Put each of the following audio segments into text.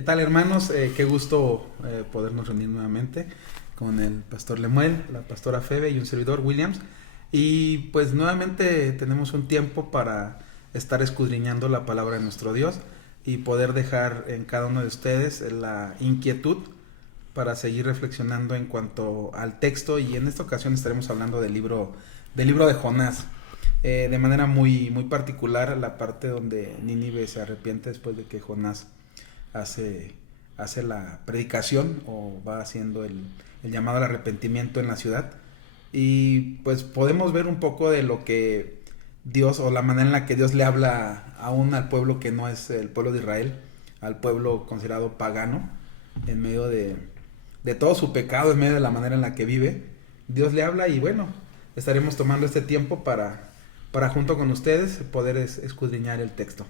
¿Qué tal, hermanos? Qué gusto podernos reunir nuevamente con el pastor Lemuel, la pastora Febe y un servidor, Williams. Y pues nuevamente tenemos un tiempo para estar escudriñando la palabra de nuestro Dios y poder dejar en cada uno de ustedes la inquietud para seguir reflexionando en cuanto al texto. Y en esta ocasión estaremos hablando del libro de Jonás. De manera muy particular, la parte donde Nínive se arrepiente después de que Jonás hace la predicación o va haciendo el llamado al arrepentimiento en la ciudad. Y pues podemos ver un poco de lo que Dios, o la manera en la que Dios le habla aún al pueblo que no es el pueblo de Israel, al pueblo considerado pagano, en medio de todo su pecado, en medio de la manera en la que vive. Dios le habla y bueno, estaremos tomando este tiempo para junto con ustedes poder escudriñar el texto.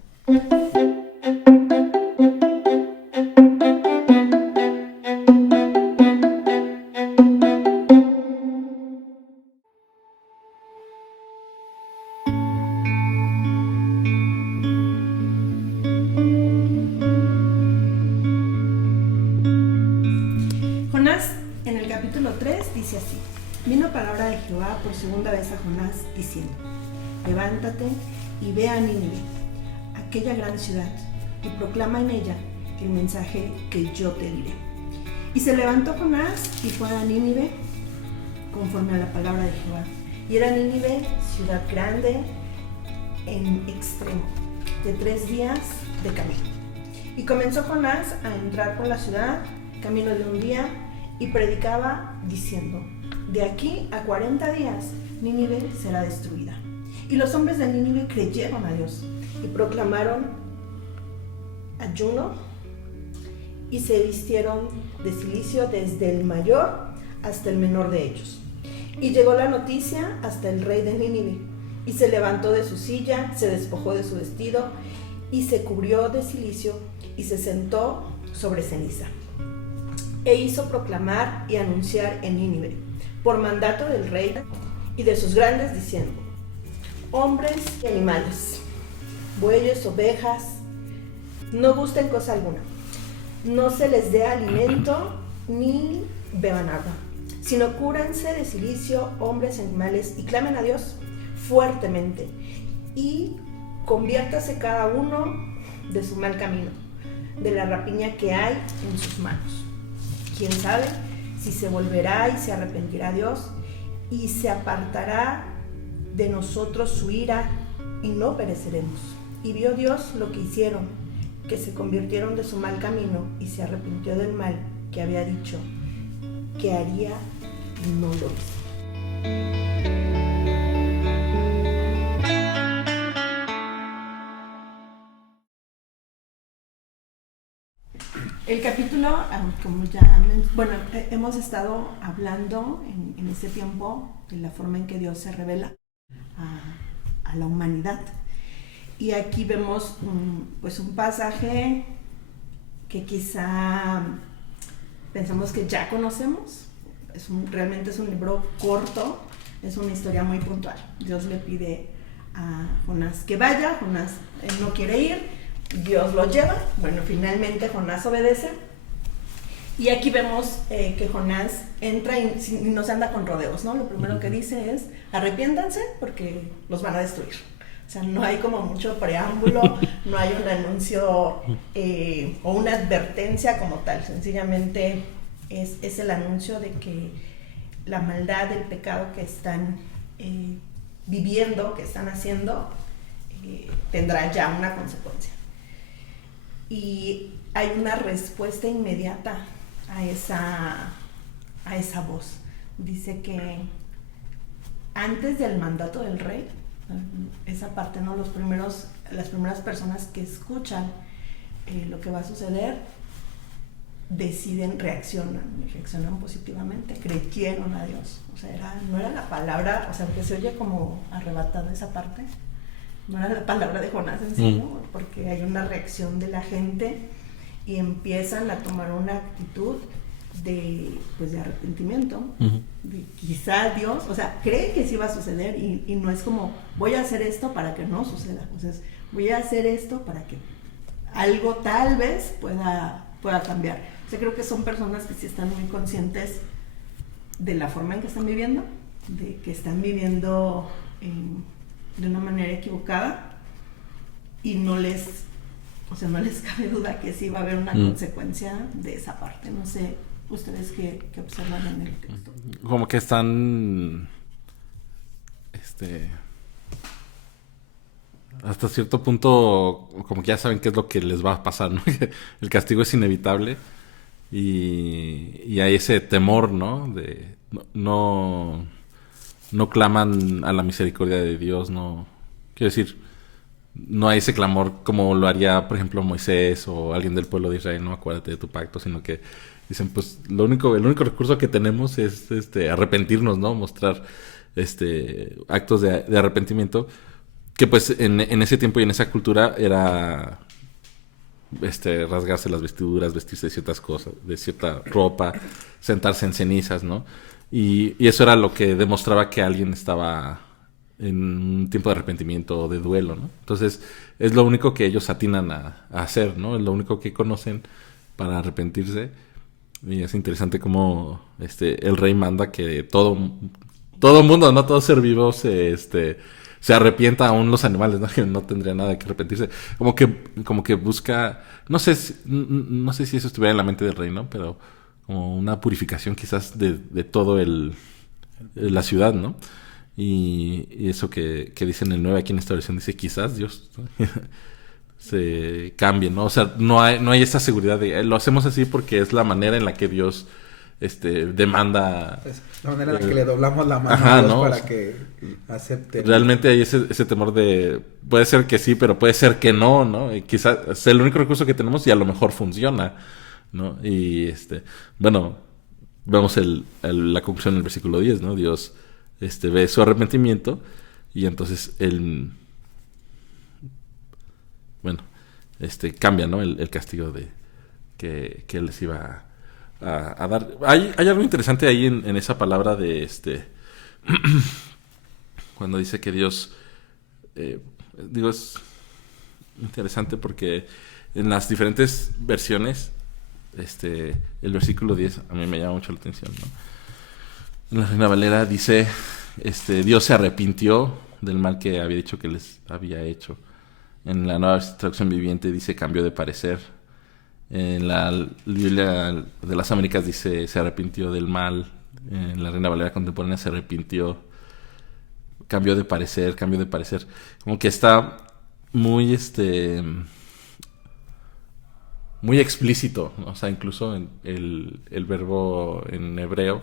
Jonás, en el capítulo 3, dice así: Vino palabra de Jehová por segunda vez a Jonás, diciendo: Levántate y ve a Nínive, aquella gran ciudad, y proclama en ella el mensaje que yo te diré. Y se levantó Jonás y fue a Nínive conforme a la palabra de Jehová. Y era Nínive ciudad grande en extremo, de 3 días de camino. Y comenzó Jonás a entrar por la ciudad, camino de un día, y predicaba diciendo: De aquí a 40 días Nínive será destruida. Y los hombres de Nínive creyeron a Dios y proclamaron ayuno y se vistieron de cilicio desde el mayor hasta el menor de ellos. Y llegó la noticia hasta el rey de Nínive, y se levantó de su silla, se despojó de su vestido y se cubrió de cilicio y se sentó sobre ceniza. E hizo proclamar y anunciar en Nínive, por mandato del rey y de sus grandes, diciendo: Hombres y animales, bueyes, ovejas, no gusten cosa alguna, no se les dé alimento ni beban agua, sino cúrense de cilicio, hombres y animales, y clamen a Dios fuertemente, y conviértase cada uno de su mal camino, de la rapiña que hay en sus manos. ¿Quién sabe si se volverá y se arrepentirá Dios y se apartará de nosotros su ira y no pereceremos? Y vio Dios lo que hicieron, que se convirtieron de su mal camino, y se arrepintió del mal que había dicho que haría y no lo hizo. El capítulo, como ya hemos estado hablando en este tiempo de la forma en que Dios se revela a la humanidad. Y aquí vemos un pasaje que quizá pensamos que ya conocemos. Realmente es un libro corto, es una historia muy puntual. Dios le pide a Jonás que vaya, Jonás no quiere ir, Dios lo lleva. Bueno, finalmente Jonás obedece. Y aquí vemos que Jonás entra y no se anda con rodeos, ¿no? Lo primero que dice es: arrepiéntanse porque los van a destruir. O sea, no hay como mucho preámbulo, no hay un anuncio o una advertencia como tal. Sencillamente es el anuncio de que la maldad, el pecado que están viviendo, que están haciendo, tendrá ya una consecuencia. Y hay una respuesta inmediata a esa voz. Dice que antes del mandato del rey, esa parte, ¿no? Las primeras personas que escuchan lo que va a suceder reaccionan positivamente, creyeron a Dios. O sea, no era la palabra, o sea, aunque se oye como arrebatada esa parte, no era la palabra de Jonás en sí, ¿no? Porque hay una reacción de la gente y empiezan a tomar una actitud de arrepentimiento. De quizá Dios, o sea, cree que sí va a suceder y no es como voy a hacer esto para que no suceda. O sea, voy a hacer esto para que algo tal vez pueda pueda cambiar. O sea, creo que son personas que sí están muy conscientes de la forma en que están viviendo, de que están viviendo de una manera equivocada y no les cabe duda que sí va a haber una consecuencia de esa parte. No sé, ustedes qué observan en el texto. Como que están hasta cierto punto como que ya saben qué es lo que les va a pasar, ¿no? El castigo es inevitable y hay ese temor, ¿no? De no claman a la misericordia de Dios, no, quiero decir, no hay ese clamor como lo haría, por ejemplo, Moisés o alguien del pueblo de Israel, no, acuérdate de tu pacto, sino que dicen, pues el único recurso que tenemos es arrepentirnos, ¿no? Mostrar actos de arrepentimiento, que pues en ese tiempo y en esa cultura era rasgarse las vestiduras, vestirse de ciertas cosas, de cierta ropa, sentarse en cenizas, ¿no? Y eso era lo que demostraba que alguien estaba en un tiempo de arrepentimiento o de duelo, ¿no? Entonces es lo único que ellos atinan a hacer, ¿no? Es lo único que conocen para arrepentirse. Y es interesante cómo el rey manda que todo mundo, no todo ser vivo se arrepienta, aún los animales, ¿no? Que no tendría nada que arrepentirse. Como que busca, no sé si eso estuviera en la mente del rey, ¿no? Pero como una purificación quizás de todo la ciudad, ¿no? Y eso que dice en el 9 aquí en esta versión, dice quizás Dios se cambie, ¿no? O sea, no hay esa seguridad de lo hacemos así porque es la manera en la que Dios demanda, es la manera en la que le doblamos la mano ajá, a Dios, ¿no? para que acepte. Realmente hay ese temor de puede ser que sí, pero puede ser que no, ¿no? Y quizás es el único recurso que tenemos y a lo mejor funciona, ¿no? Y bueno, vemos la conclusión en el versículo 10, ¿no? Dios ve su arrepentimiento y entonces él, bueno, cambia, ¿no? El castigo que él les iba a dar. Hay algo interesante ahí en esa palabra de cuando dice que Dios, es interesante porque en las diferentes versiones el versículo 10 a mí me llama mucho la atención, ¿no? En la Reina Valera dice Dios se arrepintió del mal que había dicho que les había hecho. En la Nueva Traducción Viviente dice cambió de parecer. En la Biblia de las Américas dice se arrepintió del mal. En la Reina Valera contemporánea se arrepintió, cambió de parecer. Como que está muy muy explícito, ¿no? O sea, incluso en el verbo en hebreo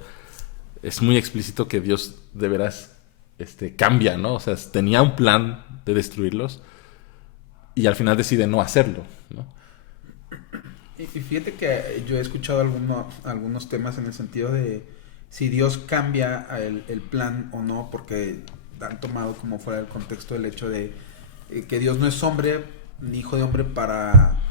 es muy explícito que Dios de veras cambia, ¿no? O sea, tenía un plan de destruirlos y al final decide no hacerlo, ¿no? Y fíjate que yo he escuchado algunos temas en el sentido de si Dios cambia el plan o no, porque han tomado como fuera del contexto el hecho de que Dios no es hombre ni hijo de hombre para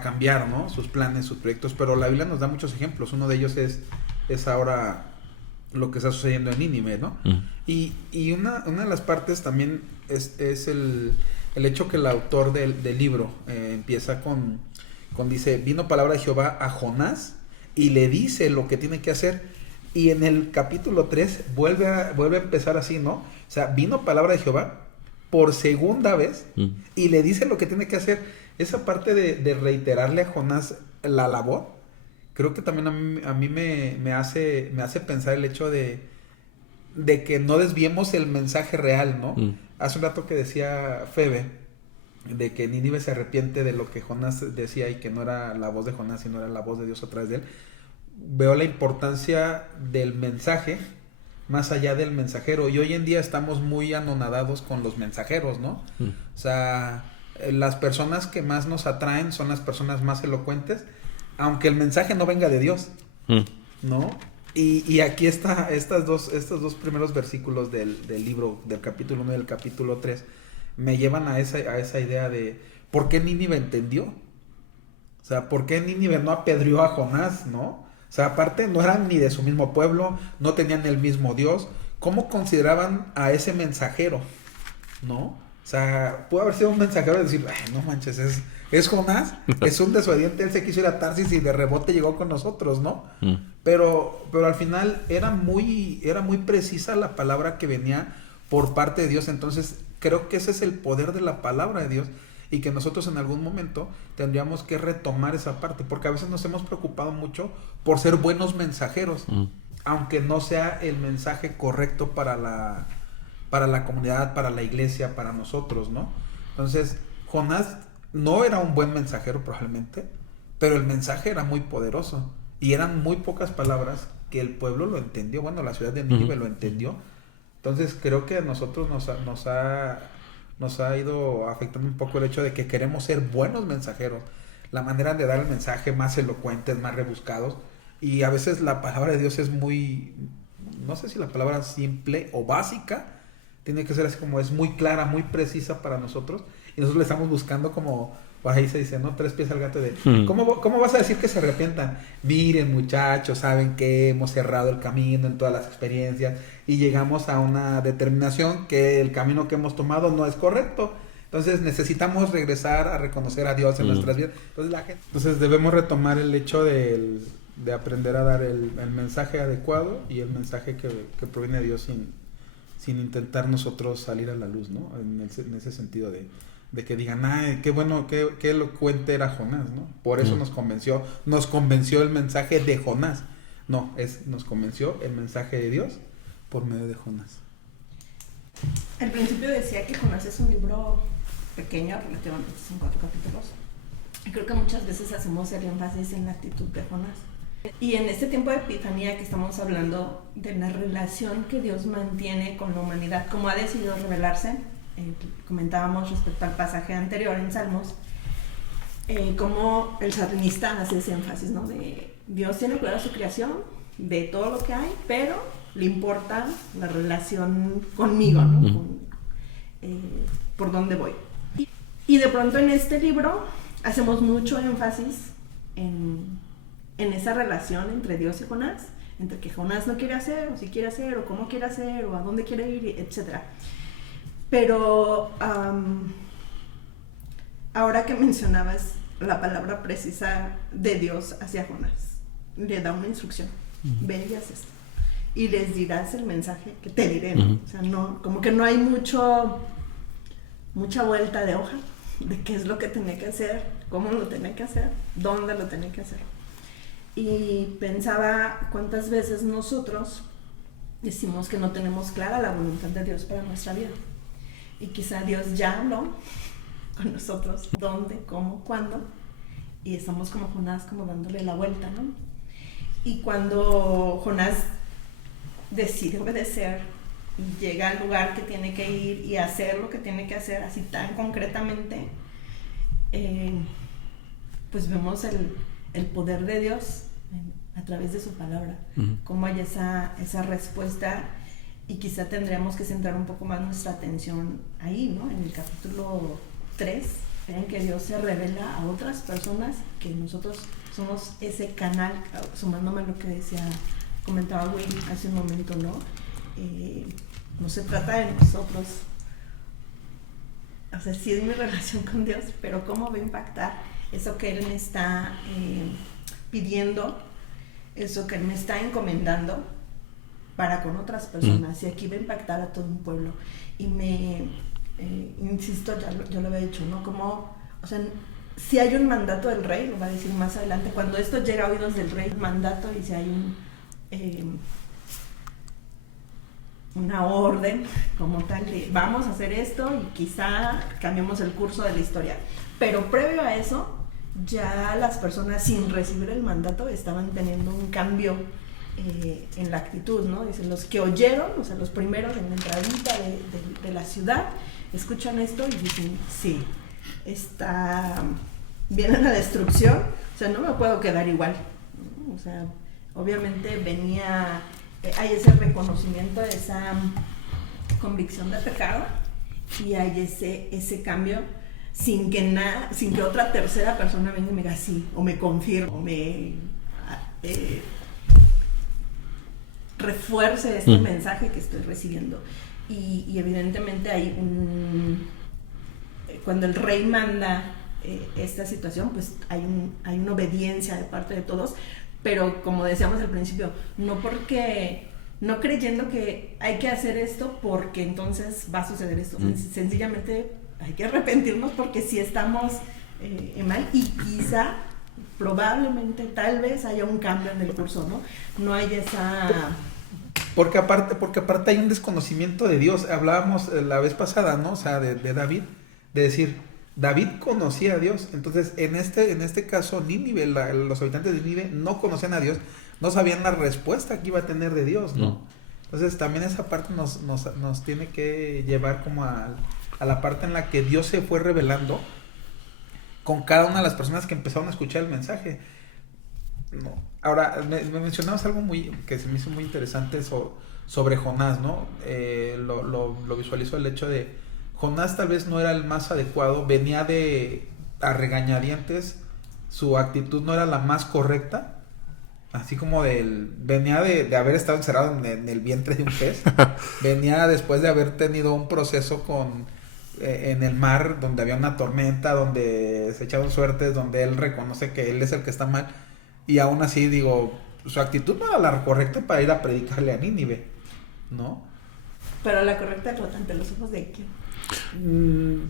cambiar, ¿no? Sus planes, sus proyectos, pero la Biblia nos da muchos ejemplos. Uno de ellos es ahora lo que está sucediendo en Nínive, ¿no? Y una de las partes también es el hecho que el autor del libro empieza con dice, vino palabra de Jehová a Jonás y le dice lo que tiene que hacer, y en el capítulo 3 vuelve a empezar así, ¿no? O sea, vino palabra de Jehová por segunda vez y le dice lo que tiene que hacer. Esa parte de reiterarle a Jonás la labor, creo que también a mí me hace pensar el hecho de que no desviemos el mensaje real, ¿no? Hace un rato que decía Febe de que Nínive se arrepiente de lo que Jonás decía y que no era la voz de Jonás, sino era la voz de Dios a través de él. Veo la importancia del mensaje más allá del mensajero, y hoy en día estamos muy anonadados con los mensajeros, ¿no? O sea, las personas que más nos atraen son las personas más elocuentes, aunque el mensaje no venga de Dios, ¿no? Y aquí está estos dos primeros versículos del libro, del capítulo 1 y del capítulo 3, me llevan a esa idea de ¿por qué Nínive entendió? O sea, ¿por qué Nínive no apedreó a Jonás, no? O sea, aparte no eran ni de su mismo pueblo, no tenían el mismo Dios. ¿Cómo consideraban a ese mensajero, no? O sea, pudo haber sido un mensajero de decir, ay, no manches, es Jonás, es un desobediente, él se quiso ir a Tarsis y de rebote llegó con nosotros, ¿no? Pero al final era muy precisa la palabra que venía por parte de Dios. Entonces creo que ese es el poder de la palabra de Dios, y que nosotros en algún momento tendríamos que retomar esa parte, porque a veces nos hemos preocupado mucho por ser buenos mensajeros, aunque no sea el mensaje correcto para la comunidad, para la iglesia, para nosotros, ¿no? Entonces, Jonás no era un buen mensajero probablemente, pero el mensaje era muy poderoso, y eran muy pocas palabras que el pueblo lo entendió, bueno, la ciudad de Nínive lo entendió. Entonces, creo que a nosotros nos ha ido afectando un poco el hecho de que queremos ser buenos mensajeros, la manera de dar el mensaje más elocuentes, más rebuscados, y a veces la palabra de Dios es muy, no sé si la palabra simple o básica, tiene que ser así como es muy clara, muy precisa para nosotros, y nosotros le estamos buscando como, por ahí se dice, ¿no? 3 pies al gato de, ¿cómo vas a decir que se arrepientan? Miren, muchachos, saben que hemos cerrado el camino en todas las experiencias y llegamos a una determinación que el camino que hemos tomado no es correcto. Entonces necesitamos regresar a reconocer a Dios en nuestras vidas. Entonces debemos retomar el hecho de aprender a dar el mensaje adecuado y el mensaje que proviene de Dios sin intentar nosotros salir a la luz, ¿no? En ese sentido de que digan, ay, qué bueno, qué elocuente era Jonás, ¿no? Por eso nos convenció el mensaje de Jonás. No, nos convenció el mensaje de Dios por medio de Jonás. Al principio decía que Jonás es un libro pequeño, relativamente, son 4 capítulos. Y creo que muchas veces hacemos el énfasis en la actitud de Jonás. Y en este tiempo de Epifanía que estamos hablando de la relación que Dios mantiene con la humanidad, cómo ha decidido revelarse, comentábamos respecto al pasaje anterior en Salmos, cómo el salmista hace ese énfasis, ¿no? De Dios tiene cuidado de su creación, de todo lo que hay, pero le importa la relación conmigo, ¿no? Por dónde voy. Y de pronto en este libro hacemos mucho énfasis en esa relación entre Dios y Jonás, entre que Jonás no quiere hacer, o si quiere hacer, o cómo quiere hacer, o a dónde quiere ir, etc. Pero ahora que mencionabas la palabra precisa de Dios hacia Jonás, le da una instrucción, ven y haz esto, y les dirás el mensaje que te diré, ¿no? O sea, no, como que no hay mucha vuelta de hoja de qué es lo que tiene que hacer, cómo lo tiene que hacer, dónde lo tiene que hacer. Y pensaba cuántas veces nosotros decimos que no tenemos clara la voluntad de Dios para nuestra vida. Y quizá Dios ya habló con nosotros, dónde, cómo, cuándo, y estamos como Jonás, como dándole la vuelta, ¿no? Y cuando Jonás decide obedecer y llega al lugar que tiene que ir y hacer lo que tiene que hacer así tan concretamente, pues vemos el poder de Dios a través de su palabra, cómo hay esa respuesta. Y quizá tendríamos que centrar un poco más nuestra atención ahí, ¿no? En el capítulo 3, en que Dios se revela a otras personas, que nosotros somos ese canal, sumándome a lo que comentaba Will hace un momento, ¿no? No se trata de nosotros, o sea, sí es mi relación con Dios, pero cómo va a impactar eso que Él me está pidiendo, eso que Él me está encomendando para con otras personas, y aquí va a impactar a todo un pueblo. Y insisto, yo lo había dicho, ¿no? Como, o sea, si hay un mandato del rey, lo va a decir más adelante, cuando esto llega a oídos del rey, un mandato, y si hay una orden como tal de vamos a hacer esto y quizá cambiemos el curso de la historia. Pero previo a eso, ya las personas sin recibir el mandato estaban teniendo un cambio en la actitud, ¿no? Dicen, los que oyeron, o sea, los primeros en la entradita de la ciudad, escuchan esto y dicen, sí, viene la destrucción, o sea, no me puedo quedar igual, ¿no? O sea, obviamente hay ese reconocimiento, esa convicción de pecado, y hay ese cambio sin que otra tercera persona venga y me diga sí, o me confirme, o me refuerce este mensaje que estoy recibiendo. Y evidentemente hay cuando el rey manda esta situación, pues hay una obediencia de parte de todos, pero como decíamos al principio, no creyendo que hay que hacer esto porque entonces va a suceder esto. Sencillamente hay que arrepentirnos porque sí estamos en mal, y quizá, probablemente, tal vez haya un cambio en el curso, ¿no? No hay esa... Porque aparte hay un desconocimiento de Dios. Hablábamos la vez pasada, ¿no? O sea, de David, de decir, David conocía a Dios. Entonces, en este caso, Nínive, los habitantes de Nínive no conocían a Dios, no sabían la respuesta que iba a tener de Dios, ¿no? Entonces, también esa parte nos tiene que llevar como a la parte en la que Dios se fue revelando con cada una de las personas que empezaron a escuchar el mensaje. No. Ahora, me mencionabas algo que se me hizo muy interesante sobre Jonás, ¿no? Lo visualizo el hecho de Jonás tal vez no era el más adecuado, venía a regañadientes, su actitud no era la más correcta, así como venía de haber estado encerrado en el vientre de un pez, venía después de haber tenido un proceso en el mar, donde había una tormenta, donde se echaron suertes, donde él reconoce que él es el que está mal, y aún así, digo, su actitud no era la correcta para ir a predicarle a Nínive, ¿no? Pero la correcta ante los ojos de quién.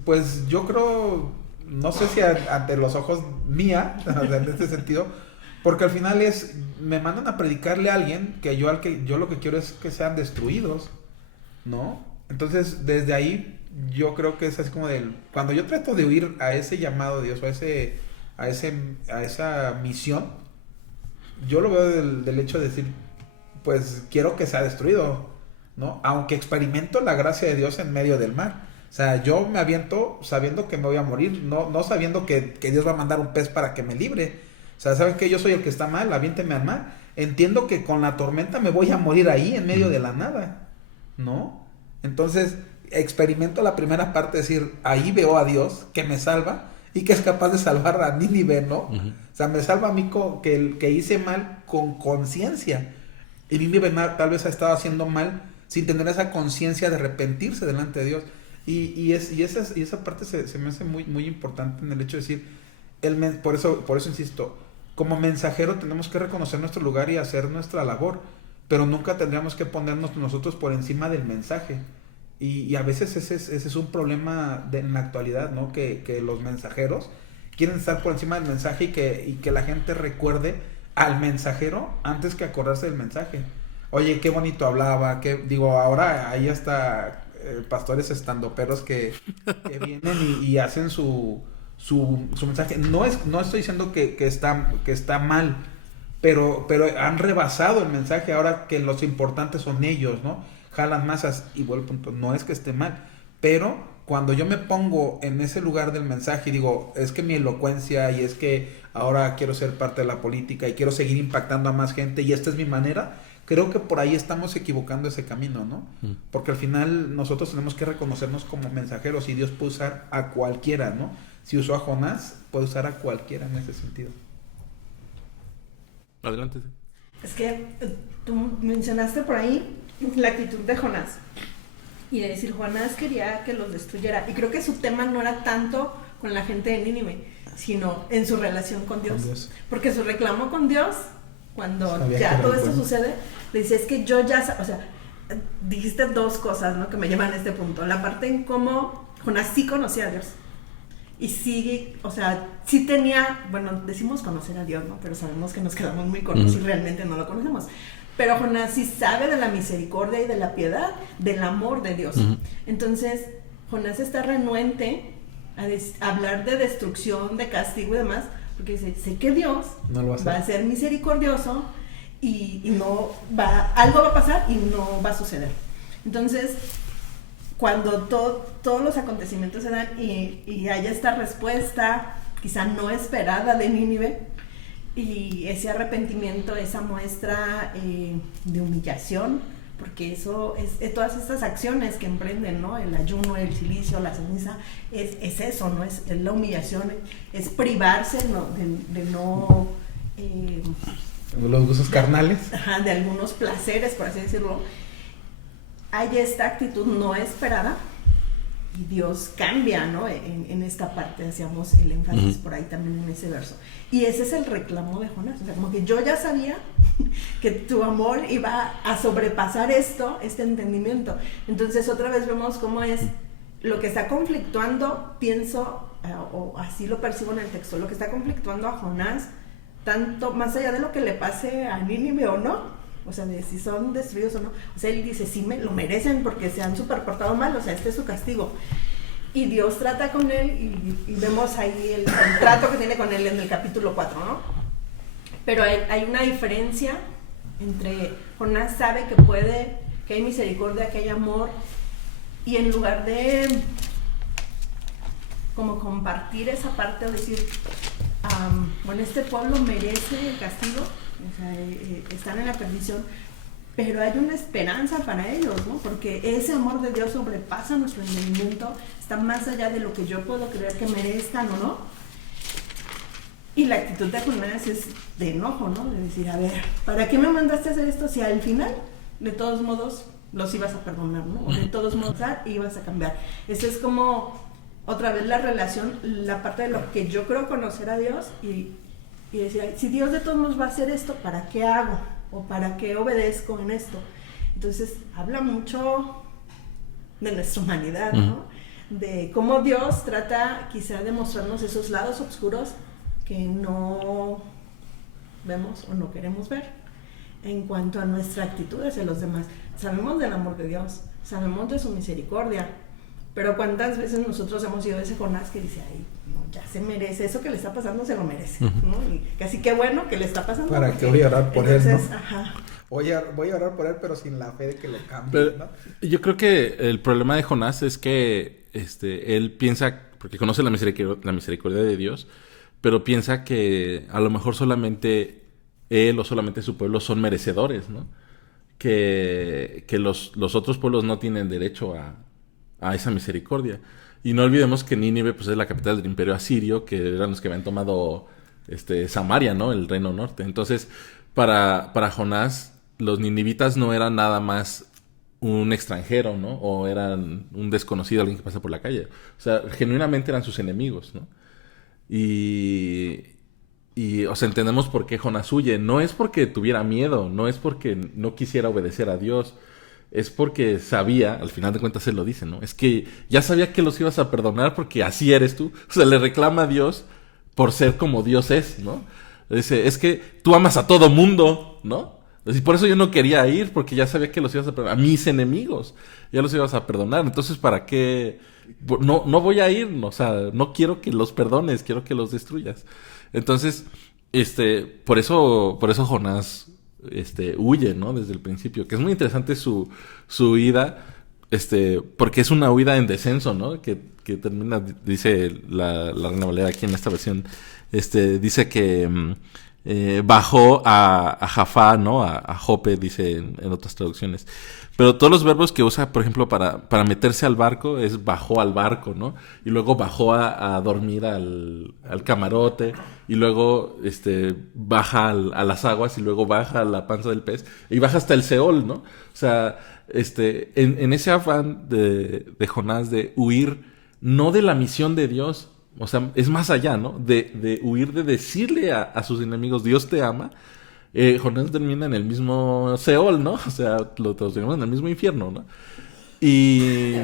Pues yo creo, no sé si ante los ojos mía, o sea, en este sentido, porque al final me mandan a predicarle a alguien que yo lo que quiero es que sean destruidos, ¿no? Entonces, desde ahí, yo creo que es así como cuando yo trato de huir a ese llamado de Dios, o a esa misión, yo lo veo del hecho de decir, pues quiero que sea destruido, ¿no? Aunque experimento la gracia de Dios en medio del mar. O sea, yo me aviento sabiendo que me voy a morir, no sabiendo que Dios va a mandar un pez para que me libre. O sea, ¿saben qué? Yo soy el que está mal, aviénteme al mar. Entiendo que con la tormenta me voy a morir ahí, en medio de la nada, ¿no? Entonces, experimento la primera parte, es decir, ahí veo a Dios que me salva y que es capaz de salvar a Nínive, ¿no? Uh-huh. O sea, me salva a mí que hice mal con conciencia. Y Nínive tal vez ha estado haciendo mal sin tener esa conciencia de arrepentirse delante de Dios. Y esa parte se me hace muy, muy importante en el hecho de decir, por eso insisto, como mensajero tenemos que reconocer nuestro lugar y hacer nuestra labor, pero nunca tendríamos que ponernos nosotros por encima del mensaje. Y a veces ese es un problema en la actualidad, ¿no? Que los mensajeros quieren estar por encima del mensaje y que la gente recuerde al mensajero antes que acordarse del mensaje. Oye, qué bonito hablaba, ahora hay hasta pastores estandoperos que vienen y hacen su mensaje. No estoy diciendo que está mal, pero han rebasado el mensaje ahora que los importantes son ellos, ¿no? Jalan masas y vuelvo al punto, no es que esté mal, pero cuando yo me pongo en ese lugar del mensaje y digo, es que mi elocuencia y es que ahora quiero ser parte de la política y quiero seguir impactando a más gente y esta es mi manera, creo que por ahí estamos equivocando ese camino, ¿no? Porque al final nosotros tenemos que reconocernos como mensajeros y Dios puede usar a cualquiera, ¿no? Si usó a Jonás, puede usar a cualquiera en ese sentido. Adelante. Es que tú mencionaste por ahí la actitud de Jonás y de decir, Jonás quería que los destruyera, y creo que su tema no era tanto con la gente de Nínive, sino en su relación con Dios. Porque su reclamo con Dios, cuando ya todo esto sucede, le dice, es que yo ya, o sea, dijiste dos cosas, ¿no?, que me llevan a este punto. La parte en cómo Jonás sí conocía a Dios y sí, o sea, sí tenía, bueno, decimos conocer a Dios, ¿no?, pero sabemos que nos quedamos muy cortos y realmente no lo conocemos. Pero Jonás sí sabe de la misericordia y de la piedad, del amor de Dios. Entonces, Jonás está renuente a hablar de destrucción, de castigo y demás, porque dice, sé que Dios no va a ser misericordioso y no algo va a pasar y no va a suceder. Entonces, cuando todos los acontecimientos se dan y haya esta respuesta, quizá no esperada de Nínive, y ese arrepentimiento, esa muestra de humillación, porque eso es todas estas acciones que emprenden, ¿no? El ayuno, el silicio, la ceniza, es eso, ¿no? Es la humillación, es privarse, ¿no?, de no... los gustos carnales. Ajá, de algunos placeres, por así decirlo. Hay esta actitud no esperada y Dios cambia, ¿no? En esta parte hacíamos el énfasis por ahí también en ese verso. Y ese es el reclamo de Jonás. O sea, como que yo ya sabía que tu amor iba a sobrepasar este entendimiento. Entonces otra vez vemos cómo es lo que está conflictuando, pienso, o así lo percibo en el texto, lo que está conflictuando a Jonás, tanto más allá de lo que le pase a Nínive o no. O sea, de si son destruidos o no. O sea, él dice, sí lo merecen porque se han superportado mal, o sea, este es su castigo. Y Dios trata con él y vemos ahí el trato que tiene con él en el capítulo 4, ¿no? Pero hay una diferencia entre Jonás sabe que hay misericordia, que hay amor, y en lugar de como compartir esa parte o decir, bueno, este pueblo merece el castigo, o sea, están en la perdición, pero hay una esperanza para ellos, ¿no? Porque ese amor de Dios sobrepasa nuestro entendimiento, está más allá de lo que yo puedo creer que merezcan o no. Y la actitud de Jonás es de enojo, ¿no? De decir, a ver, ¿para qué me mandaste a hacer esto si al final, de todos modos, los ibas a perdonar, ¿no? O de todos modos, ibas a cambiar. Esa es como, otra vez, la relación, la parte de lo que yo creo conocer a Dios y decir, si Dios de todos modos va a hacer esto, ¿para qué hago? ¿O para qué obedezco en esto? Entonces, habla mucho de nuestra humanidad, ¿no? De cómo Dios trata quizá de mostrarnos esos lados oscuros que no vemos o no queremos ver en cuanto a nuestra actitud hacia los demás. Sabemos del amor de Dios, sabemos de su misericordia, pero cuántas veces nosotros hemos sido ese Jonás que dice, ay, no, ya se merece, eso que le está pasando se lo merece, ¿no? Y casi qué bueno que le está pasando. ¿Para qué voy a orar por él, no? Ajá. Voy a orar por él, pero sin la fe de que lo cambie, ¿no? Yo creo que el problema de Jonás es que él piensa, porque conoce la misericordia de Dios, pero piensa que a lo mejor solamente él o solamente su pueblo son merecedores, ¿no? Que los otros pueblos no tienen derecho a esa misericordia. Y no olvidemos que Nínive pues, es la capital del imperio asirio, que eran los que habían tomado Samaria, ¿no? El reino norte. Entonces, para Jonás, los ninivitas no eran nada más un extranjero, ¿no? O eran un desconocido, alguien que pasa por la calle. O sea, genuinamente eran sus enemigos, ¿no? O sea, entendemos por qué Jonás huye. No es porque tuviera miedo, no es porque no quisiera obedecer a Dios. Es porque sabía, al final de cuentas él lo dice, ¿no? Es que ya sabía que los ibas a perdonar porque así eres tú. O sea, le reclama a Dios por ser como Dios es, ¿no? Dice, es que tú amas a todo mundo, ¿no? Y por eso yo no quería ir, porque ya sabía que los ibas a perdonar. A mis enemigos, ya los ibas a perdonar. Entonces, ¿para qué? No voy a ir, o sea, no quiero que los perdones, quiero que los destruyas. Entonces, por eso Jonás huye, ¿no? Desde el principio. Que es muy interesante su huida, porque es una huida en descenso, ¿no? Que termina, dice la Reina Valera aquí en esta versión, dice que bajó a Jafá, ¿no? A Jope, dice en otras traducciones. Pero todos los verbos que usa, por ejemplo, para meterse al barco, es bajó al barco, ¿no? Y luego bajó a dormir al camarote, y luego baja a las aguas, y luego baja a la panza del pez, y baja hasta el Seol, ¿no? O sea, en ese afán de Jonás de huir, no de la misión de Dios, o sea, es más allá, ¿no? De huir, de decirle a sus enemigos, Dios te ama. Jonás termina en el mismo Seol, ¿no? O sea, lo traducimos en el mismo infierno, ¿no? Y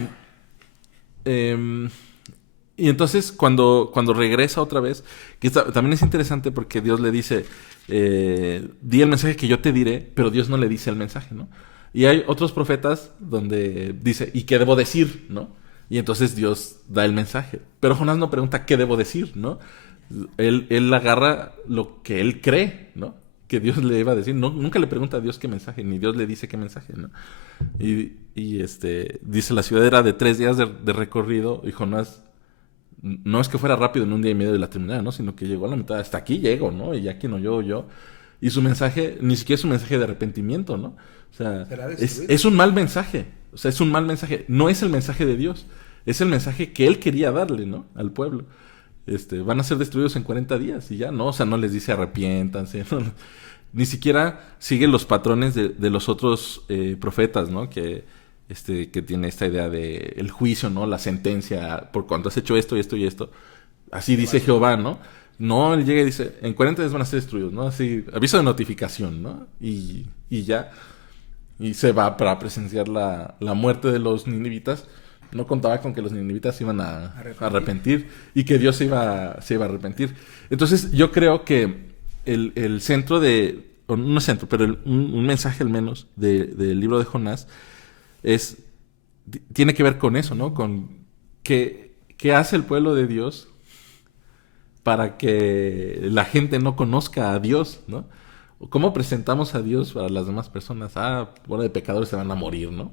entonces cuando regresa otra vez, que también es interesante porque Dios le dice, di el mensaje que yo te diré, pero Dios no le dice el mensaje, ¿no? Y hay otros profetas donde dice, ¿y qué debo decir?, ¿no? Y entonces Dios da el mensaje. Pero Jonás no pregunta qué debo decir, ¿no? Él agarra lo que él cree, ¿no? Que Dios le iba a decir. No, nunca le pregunta a Dios qué mensaje, ni Dios le dice qué mensaje, ¿no? Y dice, la ciudad era de 3 días de recorrido, y Jonás no es que fuera rápido en 1 día y medio de la terminada, ¿no? Sino que llegó a la mitad, hasta aquí llego, ¿no? Y ya que no yo. Y su mensaje, ni siquiera es un mensaje de arrepentimiento, ¿no? O sea, es un mal mensaje. O sea, es un mal mensaje. No es el mensaje de Dios. Es el mensaje que él quería darle, ¿no? Al pueblo. Van a ser destruidos en 40 días y ya, ¿no? O sea, no les dice arrepiéntanse, ¿no? Ni siquiera sigue los patrones de los otros profetas, ¿no? Que que tiene esta idea de el juicio, ¿no? La sentencia por cuanto has hecho esto y esto y esto. Así dice Jehová, ¿no? No, él llega y dice, en 40 días van a ser destruidos, ¿no? Así, aviso de notificación, ¿no? Y ya. Y se va para presenciar la muerte de los ninivitas. No contaba con que los ninivitas iban a arrepentir y que Dios se iba a arrepentir. Entonces, yo creo que el centro de... O no es centro, pero un mensaje al menos del libro de Jonás tiene que ver con eso, ¿no? Con qué hace el pueblo de Dios para que la gente no conozca a Dios, ¿no? ¿Cómo presentamos a Dios para las demás personas? Bueno, de pecadores se van a morir, ¿no?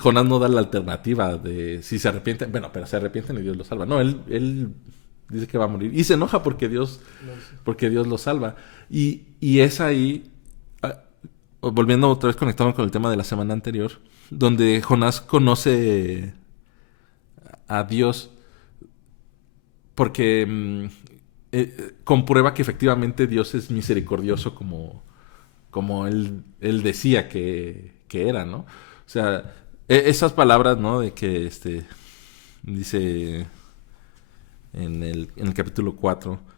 Jonás no da la alternativa de si se arrepienten, bueno, pero se arrepienten y Dios los salva. No, él dice que va a morir y se enoja porque Dios lo salva. Y es ahí, volviendo otra vez conectado con el tema de la semana anterior, donde Jonás conoce a Dios porque comprueba que efectivamente Dios es misericordioso como él decía que era, ¿no? O sea, esas palabras, ¿no? De que dice en el capítulo 4,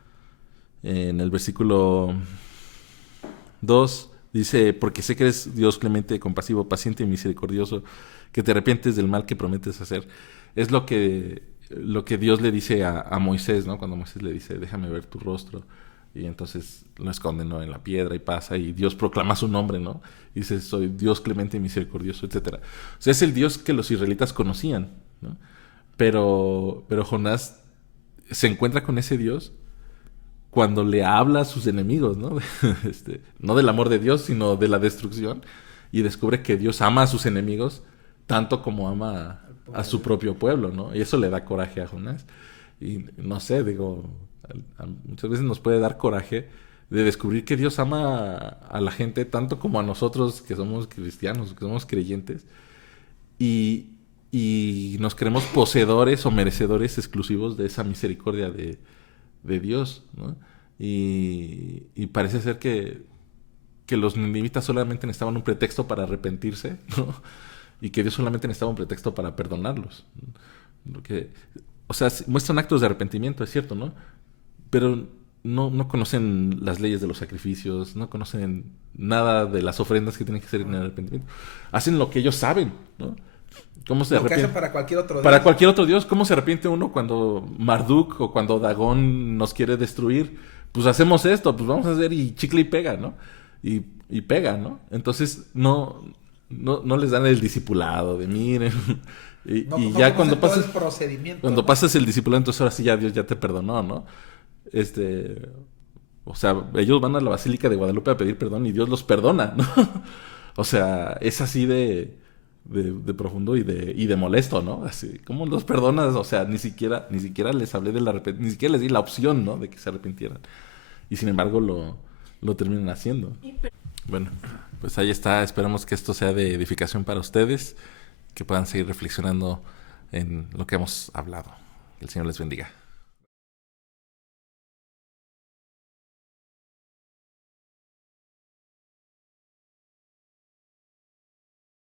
en el versículo 2, dice, porque sé que eres Dios clemente, compasivo, paciente y misericordioso, que te arrepientes del mal que prometes hacer. Es lo que Dios le dice a Moisés, ¿no? Cuando Moisés le dice, déjame ver tu rostro. Y entonces lo esconden, ¿no? En la piedra y pasa y Dios proclama su nombre, ¿no? Y dice, soy Dios clemente y misericordioso, etc. O sea, es el Dios que los israelitas conocían, ¿no? Pero Jonás se encuentra con ese Dios cuando le habla a sus enemigos, ¿no? No del amor de Dios, sino de la destrucción. Y descubre que Dios ama a sus enemigos tanto como ama a su propio pueblo, ¿no? Y eso le da coraje a Jonás. Y no sé, digo, muchas veces nos puede dar coraje de descubrir que Dios ama a la gente tanto como a nosotros que somos cristianos, que somos creyentes. Y nos creemos poseedores o merecedores exclusivos de esa misericordia de Dios, ¿no? Y parece ser que los ninivitas solamente necesitaban un pretexto para arrepentirse, ¿no? Y que Dios solamente necesitaba un pretexto para perdonarlos. Porque, o sea, muestran actos de arrepentimiento, es cierto, ¿no? Pero no conocen las leyes de los sacrificios, no conocen nada de las ofrendas que tienen que hacer en el arrepentimiento. Hacen lo que ellos saben, ¿no? ¿Cómo se arrepiente? Lo que hacen para cualquier otro Dios. Para cualquier otro Dios. ¿Cómo se arrepiente uno cuando Marduk o cuando Dagón nos quiere destruir? Pues hacemos esto, pues vamos a hacer y chicle y pega, ¿no? Y pega, ¿no? Entonces no les dan el discipulado de miren. Y ya cuando pasas... Cuando pasas el discipulado, entonces ahora sí ya Dios ya te perdonó, ¿no? O sea, ellos van a la Basílica de Guadalupe a pedir perdón y Dios los perdona, ¿no? O sea, es así de profundo y de molesto, ¿no? Así, ¿cómo los perdonas? O sea, ni siquiera les hablé del arrepentimiento, ni siquiera les di la opción, ¿no? De que se arrepintieran. Y sin embargo lo terminan haciendo. Bueno, pues ahí está. Esperamos que esto sea de edificación para ustedes, que puedan seguir reflexionando en lo que hemos hablado. Que el Señor les bendiga.